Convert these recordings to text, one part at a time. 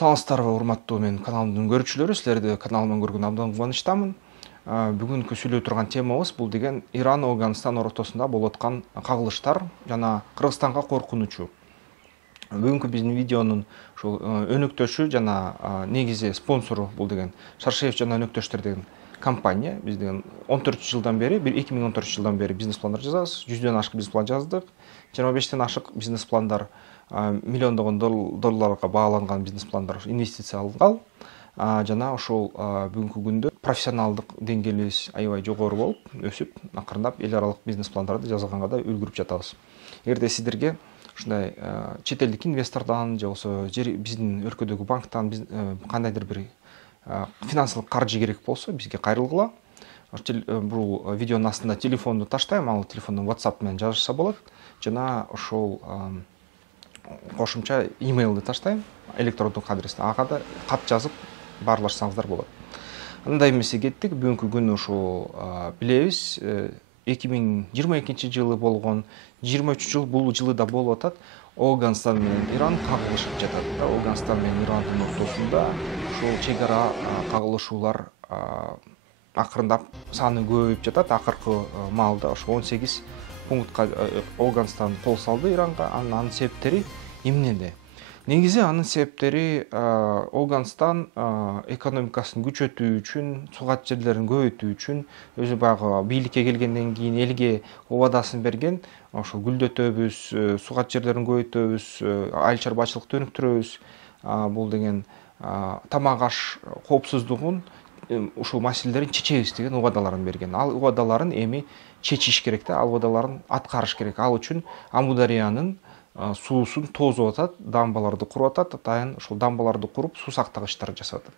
Саламатсыздарбы урматтуу менин каналымдын көрүүчүлөрү, силерди каналымдан көргөн абдан кубанычтамын. Бүгүнкү сүйлөй турган темабыз бул деген Иран Афганистан ортосунда болуп аткан кагылыштар жана Кыргызстанга коркунучу. Бүгүнкү биздин видеонун ушул өнөктөшү жана негизи спонсору бул деген Шаршеев жана өнөктөштөр деген компания. Биз деген 14 жылдан бери, 2014 жылдан бери бизнес пландар жазабыз. 100дөн ашык бизнес план жаздык. 25тен ашык бизнес пландар, миллиондогон долларга бааланган бизнес пландар инвестиция алынган. Жана ошол бүгүнкү күндө профессионалдык деңгээлибиз аябай жогору болуп, өсүп, акырындап эл аралык бизнес пландарды жазганга да үлгүрүп жатабыз. Эгерде сиздерге ушундай чет элдик инвестордон же болбосо биздин өлкөдөгү банктан кандайдыр бир финансылык каржы керек болсо, бизге кайрылгыла. Бул видеонун астында телефонду таштайм, ал телефондон WhatsApp менен жазышса болот. Жана ошол кошумча имейлди таштайм, электрондук адрести. Ага да кат жазып баарлашсаңыздар болот. Андай эмесе кеттик. Бүгүнкү күнү ушул билебиз, 2022 жылы болгон, 23 жыл бул жылы да болуп атат. Афганистан менен Иран кагылышып жатат. Афганистан менен Ирандын ортосунда ушул чек ара кагылышуулар акырындап саны көбөйүп жатат. Акыркы маалда ошо 18 пунктка Афганистан кол салды Иранга. Анын себептери эмнеде? Негизи анын себептери Афганистан экономикасын күчөтүү үчүн, сугат жерлерин көбөйтүү үчүн, өзү баягы бийликке келгенден кийин элге убадасын берген, ошол гүлдөтөбүз, сугат жерлерин көбөйтөбүз, айыл чарбачылыкты өнүктүрөбүз, бул деген тамак аш коопсуздугун, ушул маселелерин чечебиз деген убадаларын берген. Ал убадаларын эми чечиш керек да, ал убадаларын аткарыш керек. Ал үчүн Амударыянын суусун тозуп атат, дамбаларды куруп атат, атайын ушул дамбаларды куруп суу сактагычтар жасап атат.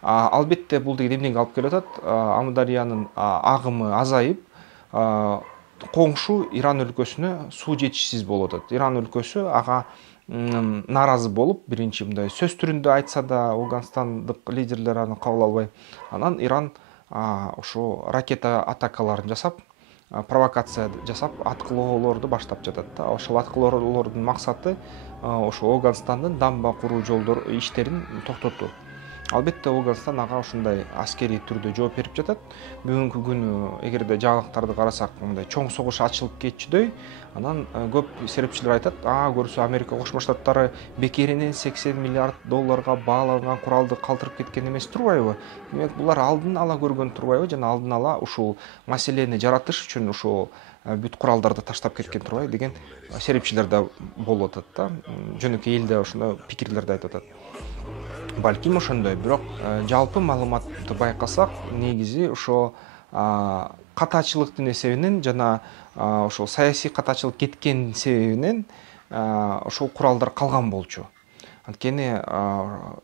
Албетте бул деген эмнеге алып келип атат? Амударыянын агымы азайып, коңшу Иран өлкөсүнө суу жетишсиз болуп атат. Иран өлкөсү ага нааразы болуп, биринчи мындай сөз түрүндө айтса да, Афганистандык лидерлер аны кабыл албай, анан Иран ошо ракета атакаларын жасап, провокация жасап, аткылоолорду баштап жатат да. Ошол аткылоолордун максаты ошо Афганистандын дамба куруу жолдор иштерин токтотуу. Албетте Афганистан ага ушундай аскерий түрдө жооп берип жатат. Бүгүнкү күнү эгерде жаңылыктарды карасак, мындай чоң согуш ачылып кетчүдөй, анан көп серепчилер айтат, көрсө Америка Кошмо Штаттары бекеринен 80 миллиард долларга бааланган куралды калтырып кеткен эмес турбайбы? Демек, булар алдын ала көргөн турбайбы? Жана алдын ала ушул маселени жаратыш үчүн ушул бүт куралдарды таштап кеткен турбайбы деген серепчилер да болуп атат да. Жөнөкөй элде ошондой пикирлерди айтып атат. Балким ошондой, бирок жалпы маалыматты байкасак, негизи ошо катачылыктын эсебинен жана ошол саясий катачылык кеткен себебинен ошол куралдар калган болчу. Анткени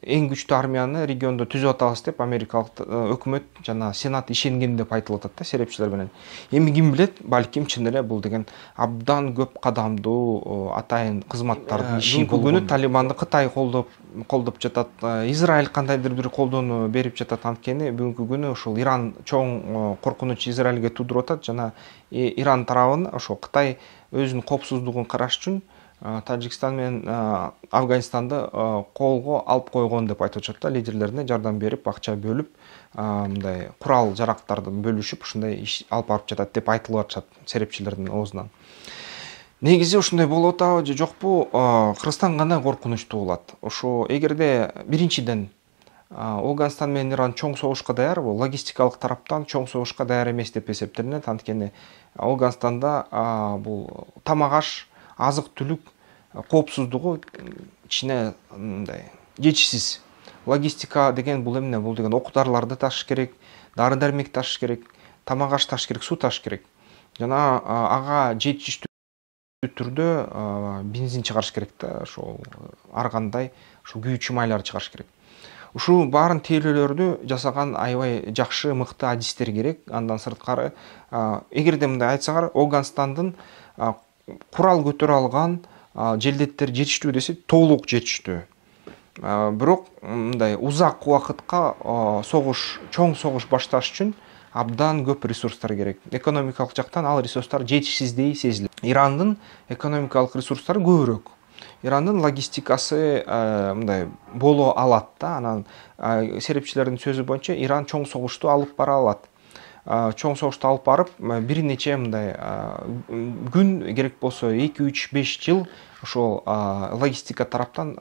эң күчтүү армияны региондо түзүп атабыз деп Америкалык өкмөт жана Сенат ишенген деп айтылып атат да серепчилер менен. Эми ким билет, балким чын эле бул деген абдан көп кадамдуу атайын кызматтардын иши болгон. Бүгүнкү Талибанды Кытай колдоп жатат, Израиль кандайдыр бир колдоону берип жатат. Анткени бүгүнкү күнү ушул Иран чоң коркунуч Израилге туудуруп атат жана Иран тарабын ошо Кытай өзүнүн коопсуздугун караш үчүн Тажикстан менен Афганистанды колго алып койгон деп айтып жатат да, лидерлерине жардам берип, акча бөлүп, мындай курал жарактарды бөлүшүп, ушундай иш алып барып жатат деп айтылып атышат серепчилердин оозунан. Негизи ушундай болуп атабы же жокпу? Кыргызстан кандай коркунучтуу болот? Ошо эгерде биринчиден Афганистан менен Иран чоң согушка даярбы? Логистикалык тараптан чоң согушка даяр эмес деп эсептелинет. Анткени Афганистанда бул тамак аш, азык-түлүк коопсуздугу ичине мындай жетишсиз. Логистика деген бул эмне? Бул деген оқ-дарыларды ташыш керек, дары-дармек ташыш керек, тамак аш ташыш керек, суу ташыш керек. Жана ага жетиштүү түрдө бензин чыгарыш керек да, ошол ар кандай ушул күйүүчү майларды чыгарыш керек. Ушул баарын тейлөөлөрдү жасаган аябай жакшы, мыкты адистер керек. Андан сырткары, эгерде мындай айтсаңар, Афганистандын курал көтөрө алган желдеттер жетиштүү десе, толук жетиштүү. Бирок мындай узак убакытка чоң согуш башташ үчүн абдан көп ресурстар керек. Экономикалык жактан ал ресурстар жетишсиздей сезилет. Ирандын экономикалык ресурстары көбүрөөк. Ирандын логистикасы мындай боло алат да. Анан серепчилердин сөзү боюнча Иран чоң согушту алып бара алат. Чоң согушту алып барып, бир нече мындай күн керек болсо 2-3-5 жыл ошол логистика тараптан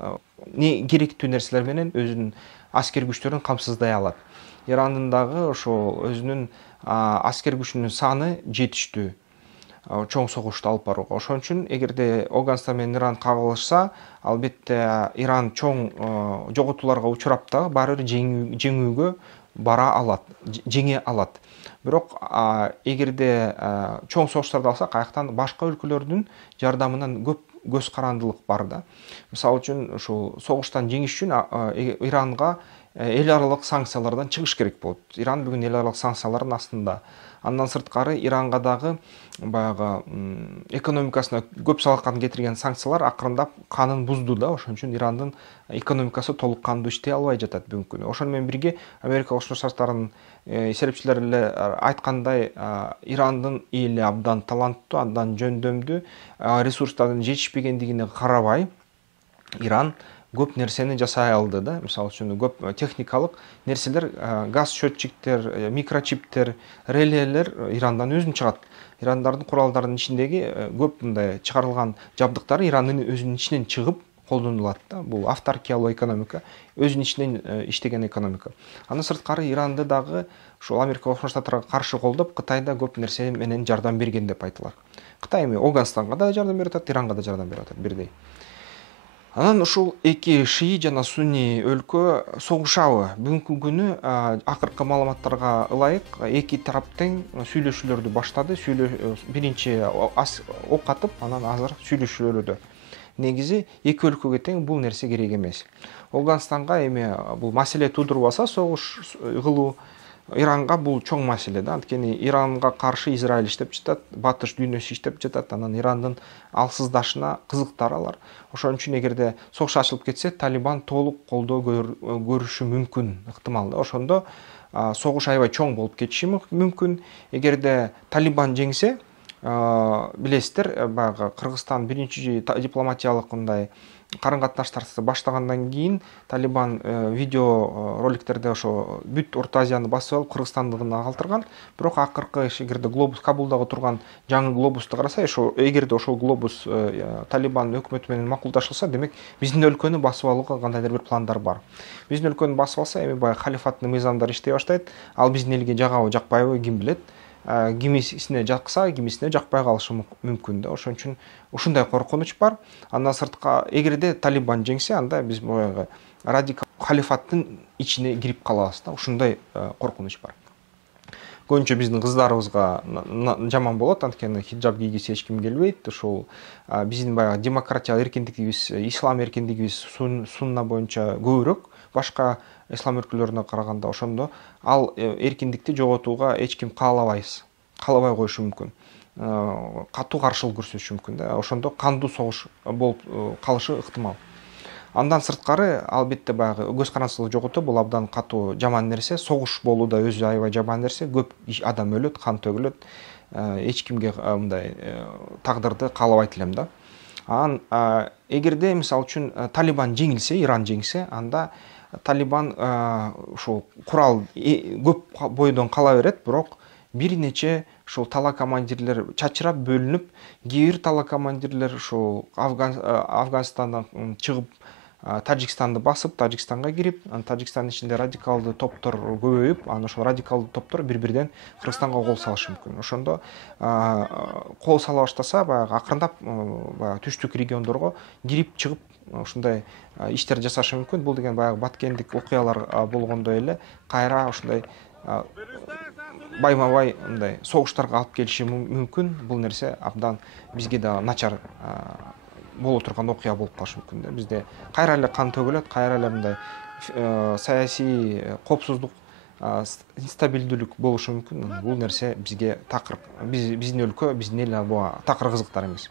не керектүү нерселер менен өзүнүн аскер күчтөрүн камсыздай алат. Ирандын дагы ошол өзүнүн аскер күчүнүн саны жетиштүү чоң согушту алып барууга. Ошон үчүн эгерде Афганистан менен Иран кагылышса, албетте Иран чоң жоготууларга учурап да баары бир жеңүүгө бара алат, жеңе алат. Бирок эгерде чоң согуштарды алсак, аяктан башка өлкөлөрдүн жардамынан көп көз карандылык бар да. Мисалы үчүн ушул согуштан жеңиш үчүн Иранга эл аралык санкциялардан чыгыш керек болот. Иран бүгүн эл аралык санкциялардын астында. Андан сырткары Иранга дагы баягы экономикасына көп салакатын кетирген санкциялар акырындап канын бузду да. Ошон үчүн Ирандын экономикасы толук кандуу иштей албай жатат бүгүнкү күнү. Ошону менен бирге Америка Кошмо Штаттарынын серепчилери эле айткандай, Ирандын эли абдан таланттуу, абдан жөндөмдүү, ресурстардын жетишпегендигине карабай Иран көп нерсени жасай алды да. Мисалы үчүн көп техникалык нерселер, газ счетчиктер, микрочиптер, релелер Ирандан өзүнүн чыгат. Ирандардын куралдарынын ичиндеги көп мындай чыгарылган жабдыктар Ирандын өзүнүн ичинен чыгып колдонулат да. Бул автаркиялуу экономика, өзүнүн ичинен иштеген экономика. Андан сырткары Иранды дагы ушул Америка Кошмо Штаттарга каршы колдоп, Кытай да көп нерсе менен жардам берген деп айтылат. Кытай эми Афганистанга да жардам берип атат, Иранга да жардам берип атат бирдей. Анан ушул эки шии жана сунни өлкө согушабы? Бүгүнкү күнү акыркы маалыматтарга ылайык эки тарап тең сүйлөшүүлөрдү баштады. Биринчи ок атып, анан азыр сүйлөшүүлөрдө. Негизи эки өлкөгө тең бул нерсе керек эмес. Афганистанга эми бул маселе туудурбаса, согуш кылуу, Иранга бул чоң маселе да. Анткени Иранга каршы Израиль иштеп жатат, батыш дүйнөсү иштеп жатат, анан Ирандын алсыздашына кызыктар алар. Ошон үчүн эгерде согуш ачылып кетсе, Талибан толук колдоо көрүшү мүмкүн, ыктымал да. Ошондо согуш аябай чоң болуп кетиши мүмкүн. Эгерде Талибан жеңсе, билесиздер, баягы Кыргызстан биринчи дипломатиялык мындай карын катнаштарды баштагандан кийин Талибан видео роликтерде ошо бүт Орто Азияны басып алып Кыргызстандыгына калтырган. Бирок акыркы эгерде глобус Кабулдагы турган жаңы глобусту караса, эгерде ошол глобус Талибан өкмөтү менен макулдашылса, демек биздин өлкөнү басып алууга кандайдыр бир пландар бар. Биздин өлкөнү басып алса, эми баягы халифаттын мыйзамдары иштей баштайт. Ал биздин элге жагабы, жакпайбы, ким билет. Кимисине жакса, кимисине жакпай калышы мүмкүн да. Ошон үчүн ушундай коркунуч бар. Андан сыртка эгерде Талибан жеңсе, анда биз баягы радикал халифаттын ичине кирип калабыз да. Ушундай коркунуч бар. Көбүнчө биздин кыздарыбызга жаман болот, анткени хиджаб кийгисе эч ким келбейт. Ошол биздин баягы демократиялык эркиндигибиз, ислам эркиндигибиз сунна боюнча көбүрөөк башка ислам өлкөлөрүнө караганда. Ошондо ал эркиндикти жоготууга эч ким каалабай коюшу мүмкүн. Катуу каршылык көрсөтүшү мүмкүн да. Ошондо кандуу согуш болуп калышы ыктымал. Андан сырткары, албетте баягы көз карандысыздык жоготуу бул абдан катуу жаман нерсе. Согуш болуу да өзү аябай жаман нерсе. Көп адам өлөт, кан төгүлөт. Эч кимге мындай тагдырды каалабайт элем да. Анан эгерде мисалы үчүн Талибан жеңилсе, Иран жеңсе, анда Талибан ушул курал көп бойдон кала берет, бирок бир нече ушул тала командирлер чачырап бөлүнүп, кээ бир тала командирлер ушул Афганистандан чыгып Тажикстанды басып, Тажикстанга кирип, Тажикстандын ичинде радикалдуу топтор көбөйүп, анан ошол радикалдуу топтор бири-биринен Кыргызстанга кол салышы мүмкүн. Ошондо кол сала баштаса, баягы акырындап баягы түштүк региондорго кирип чыгып ушундай иштер жасашы мүмкүн. Бул деген баягы баткендик окуялар болгондой эле кайра ушундай байма-бай мындай согуштарга алып келиши мүмкүн. Бул нерсе абдан бизге да начар боло турган окуя болуп калышы мүмкүн да. Бизде кайра эле кан төгүлөт, кайра эле мындай саясий коопсуздук, стабилдүүлүк болушу мүмкүн. Бул нерсе бизге такыр, биздин өлкө, биздин эл буга такыр кызыктар эмес.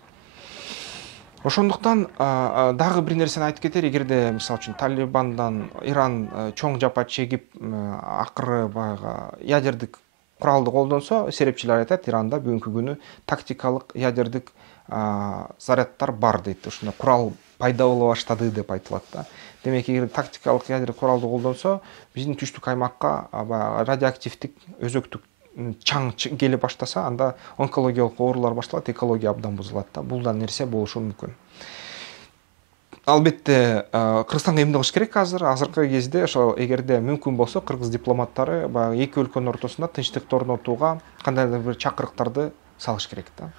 Ошондуктан дагы бир нерсени айтып кетер, эгерде мисалы үчүн Талибандан Иран чоң жапа чегип акыры баягы ядердик куралды колдонсо, серепчилер айтат, Иранда бүгүнкү күнү тактикалык ядердик заряддар бар дейт. Ушундай курал пайда боло баштады деп айтылат да. Демек эгер тактикалык ядерный куралды колдонсо, биздин түштүк аймакка радиоактивдик өзөктүк чаң келе баштаса, анда онкологиялык оорулар башталат, экология абдан бузулат да. Бул да нерсе болушу мүмкүн. Албетте, Кыргызстанга эмне кылыш керек азыр? Азыркы кезде ошо эгерде мүмкүн болсо, кыргыз дипломаттары баягы эки өлкөнүн ортосунда тынчтыкты орнотууга кандайдыр бир чакырыктарды салыш керек да.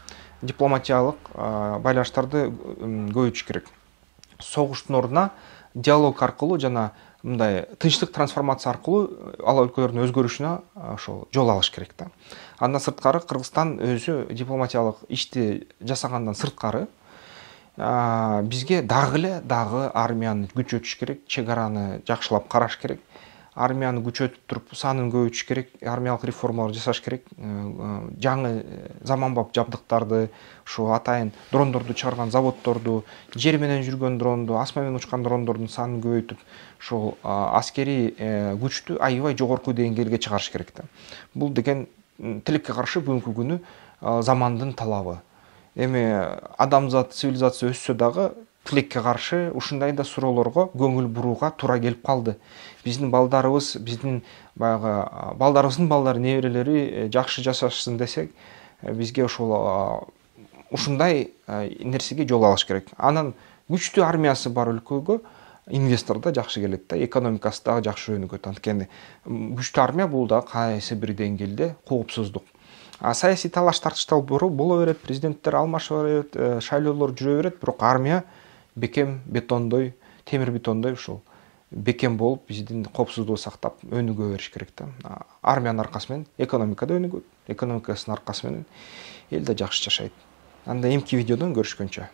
Дипломатиялык байланыштарды көбөйтүш керек. Согуштун ордуна диалог аркылуу жана мындай тынчтык трансформация аркылуу ал өлкөлөрдүн өзгөрүшүнө ошол жол алыш керек да. Андан сырткары Кыргызстан өзү дипломатиялык ишти жасагандан сырткары бизге дагы армияны күчөтүш керек, чек араны жакшылап караш керек. Армияны күчөтүп туруп санын көбөйтүш керек, армиялык реформалар жасаш керек. Жаңы заманбап жабдыктарды, ушу атайын дрондорду чыгарган заводдорду, жер менен жүргөн дронду, асма менен учкан дрондордун санын көбөйтүп, ушул аскерий күчтү аябай жогорку деңгээлге чыгарыш керек да. Бул деген тилекке каршы бүгүнкү күнү замандын талабы. Эми адамзат цивилизация өссө дагы тилекке каршы ушундай да суроолорго көңүл бурууга туура келип калды. Биздин балдарыбыз, биздин баягы балдарыбыздын балдары, неберелери жакшы жашашсын десек, бизге ушундай нерсеге жол алыш керек. Анан күчтүү армиясы бар өлкөгө инвестор да жакшы келет да, экономикасы дагы жакшы өнүгөт. Анткени күчтүү армия бул да кайсы бир деңгээлде коопсуздук. Саясий талаш тартыштар боло берет, президенттер алмаша берет, шайлоолор жүрө берет, бирок армия бекем бетондой, темир бетондой ушул бекем болуп, биздин коопсуздугу сактап өнүгө бериш керек да. Армиянын аркасы менен экономика да өнүгөт, экономикасынын аркасы менен эл да жакшы жашайт. Анда эмки видеодон көрүшкөнчө.